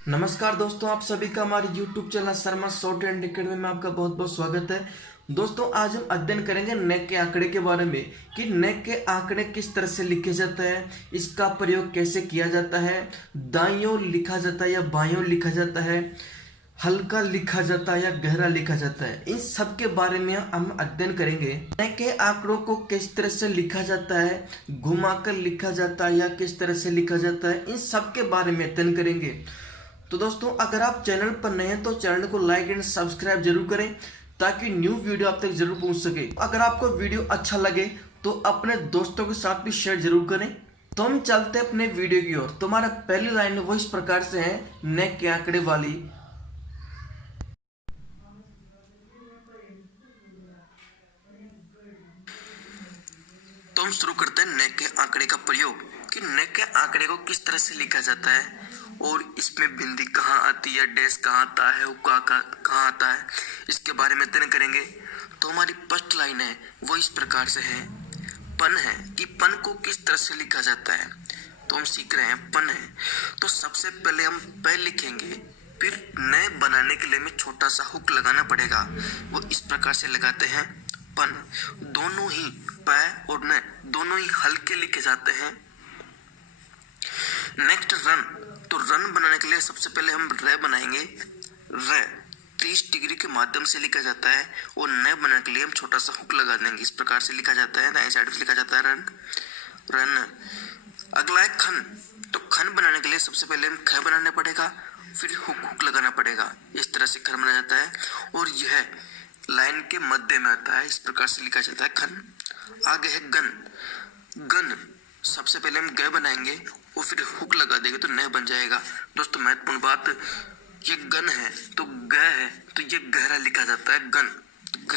नमस्कार दोस्तों, आप सभी का हमारे YouTube channel Sharma short and academy में आपका बहुत बहुत स्वागत है। दोस्तों, आज हम अध्ययन करेंगे नेक के आंकड़े के बारे में कि नेक के आंकड़े किस तरह से लिखे जाता है, इसका प्रयोग कैसे किया जाता है, दाईं ओर लिखा जाता है या बाईं ओर लिखा जाता है, हल्का लिखा जाता है या गहरा लिखा जाता है। इन सब के बारे में हम अध्ययन करेंगे। नेक के आंकड़ों को किस तरह से लिखा जाता है, घुमाकर लिखा जाता है या किस तरह से लिखा जाता है, इन सब के बारे में अध्ययन करेंगे। तो दोस्तों, अगर आप चैनल पर नए हैं तो चैनल को लाइक एंड सब्सक्राइब जरूर करें ताकि न्यू वीडियो आप तक जरूर पहुंच सके। अगर आपको वीडियो अच्छा लगे तो अपने दोस्तों के साथ भी शेयर जरूर करें। तो हम चलते हैं अपने वीडियो की ओर। तो हमारा पहली लाइन वो इस प्रकार से है, नेक के आंकड़े वाली। तो हम शुरू करते हैं नेक के आंकड़े का प्रयोग कि नेक के आंकड़े को किस तरह से लिखा जाता है और इसमें बिंदी कहाँ आती है, डैश कहाँ आता है, हुक्का कहाँ आता है, इसके बारे में अध्ययन करेंगे। तो हमारी फर्स्ट लाइन है वो इस प्रकार से है, पन है कि पन को किस तरह से लिखा जाता है। तो हम सीख रहे हैं पन है। तो सबसे पहले हम प लिखेंगे, फिर नए बनाने के लिए हमें छोटा सा हुक लगाना पड़ेगा। वो इस प्रकार से लगाते हैं पन। दोनों ही प और न दोनों ही हल्के लिखे जाते हैं। Next run. तो रन बनाने के लिए सबसे पहले हम र बनाएंगे। र 30 डिग्री के माध्यम से लिखा जाता है और न बनाने के लिए हम छोटा सा हुक लगा देंगे। इस प्रकार से लिखा जाता है, दाएं साइड से लिखा जाता है रन रन। अगला है खन। तो खन बनाने के लिए सबसे पहले हम ख बनाना पड़ेगा, फिर हुक लगाना पड़ेगा। इस तरह से खन बना जाता है और यह लाइन के मध्य में आता है। इस प्रकार से लिखा जाता है खन। आगे है गन। गन सबसे पहले हम ग बनाएंगे और फिर हुक लगा देंगे तो न बन जाएगा। दोस्तों, महत्वपूर्ण बात, ये गन है तो ग है तो ये गहरा लिखा जाता है गन। ग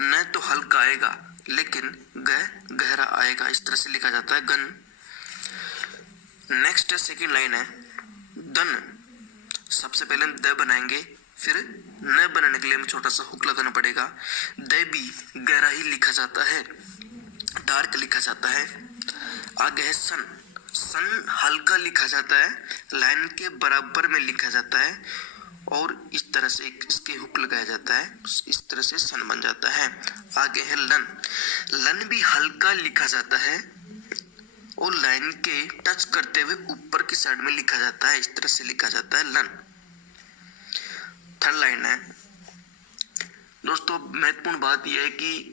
न तो हल्का आएगा लेकिन ग गहरा आएगा। इस तरह से लिखा जाता है गन। नेक्स्ट है सेकेंड लाइन है दन। सबसे पहले हम द बनाएंगे, फिर न बनाने के लिए हमें छोटा सा हुक लगाना पड़ेगा। द भी गहरा ही लिखा जाता है, डार्क लिखा जाता है। आगे है सन। सन हल्का लिखा जाता है, लाइन के बराबर में लिखा जाता है और इस तरह से इसके हुक लगाया जाता है। इस तरह से सन बन जाता है। आगे है लन। लन भी हल्का लिखा जाता है और लाइन के टच करते हुए ऊपर की साइड में लिखा जाता है। इस तरह से लिखा जाता है लन। थर्ड लाइन है दोस्तों, महत्वपूर्ण बात यह है कि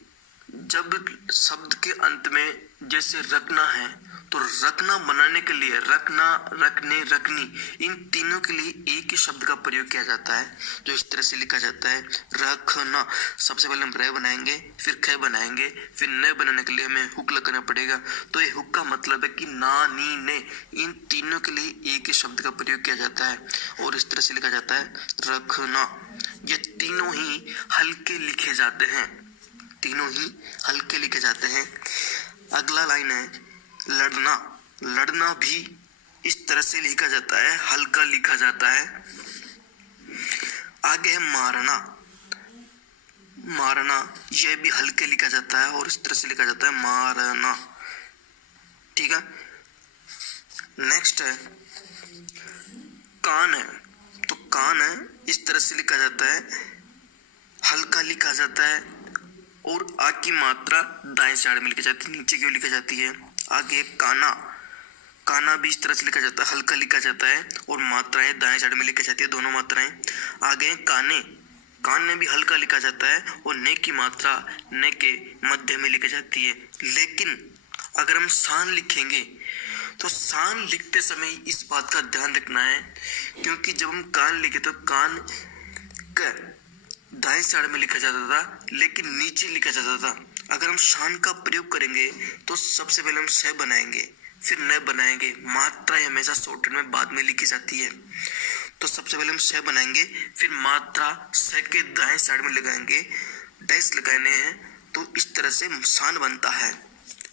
जब शब्द के अंत में जैसे रखना है तो रखना बनाने के लिए रखना, रखने, रखनी, इन तीनों के लिए एक ही शब्द का प्रयोग किया जाता है जो इस तरह से लिखा जाता है रखना। सबसे पहले हम र बनाएंगे, फिर ख बनाएंगे, फिर न बनाने के लिए हमें हुक लगाना पड़ेगा। तो ये हुक का मतलब है कि ना, नी, ने, इन तीनों के लिए एक ही शब्द का प्रयोग किया जाता है और इस तरह से लिखा जाता है रखना। ये तीनों ही हल्के लिखे जाते हैं, तीनों ही हल्के लिखे जाते हैं। अगला लाइन है लड़ना। लड़ना भी इस तरह से लिखा जाता है, हल्का लिखा जाता है। आगे है मारना। मारना यह भी हल्के लिखा जाता है और इस तरह से लिखा जाता है मारना। ठीक है। नेक्स्ट है कान है। तो कान है इस तरह से लिखा जाता है, हल्का लिखा जाता है और आ की मात्रा दाएं साइड में लिखी जाती है, नीचे की ओर लिखी जाती है। आगे काना। काना भी इस तरह से लिखा जाता है, हल्का लिखा जाता है और मात्राएं दाएं साइड में लिखी जाती है, दोनों मात्राएं। आगे काने। कान भी हल्का लिखा जाता है और ने की मात्रा ने के मध्य में लिखी जाती है। लेकिन अगर हम सान लिखेंगे तो सान लिखते समय इस बात का ध्यान रखना है, क्योंकि जब हम कान लिखे तो कान क दाएं साइड में लिखा जाता था लेकिन नीचे लिखा जाता था। अगर हम शान का प्रयोग करेंगे तो सबसे पहले हम स बनाएंगे, फिर न बनाएंगे। मात्राएं हमेशा शॉर्टकट में बाद में लिखी जाती है। तो सबसे पहले हम स बनाएंगे, फिर मात्रा स के दाएं साइड में लगाएंगे, डैश लगाने हैं तो इस तरह से शान बनता है।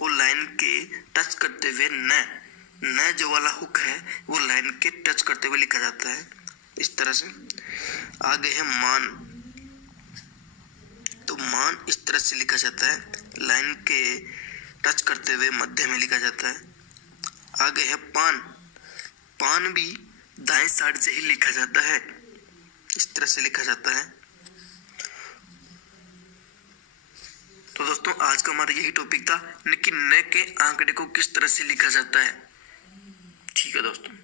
और लाइन के टच करते हुए न जो वाला हुक है वो लाइन के टच करते हुए लिखा जाता है इस तरह से। आगे है मान। तो मान इस तरह से लिखा जाता है, लाइन के टच करते हुए मध्य में लिखा जाता है। आगे है पान। पान भी दाएं साइड से ही लिखा जाता है, इस तरह से लिखा जाता है। तो दोस्तों आज का हमारा यही टॉपिक था कि न के आंकड़े को किस तरह से लिखा जाता है। ठीक है दोस्तों।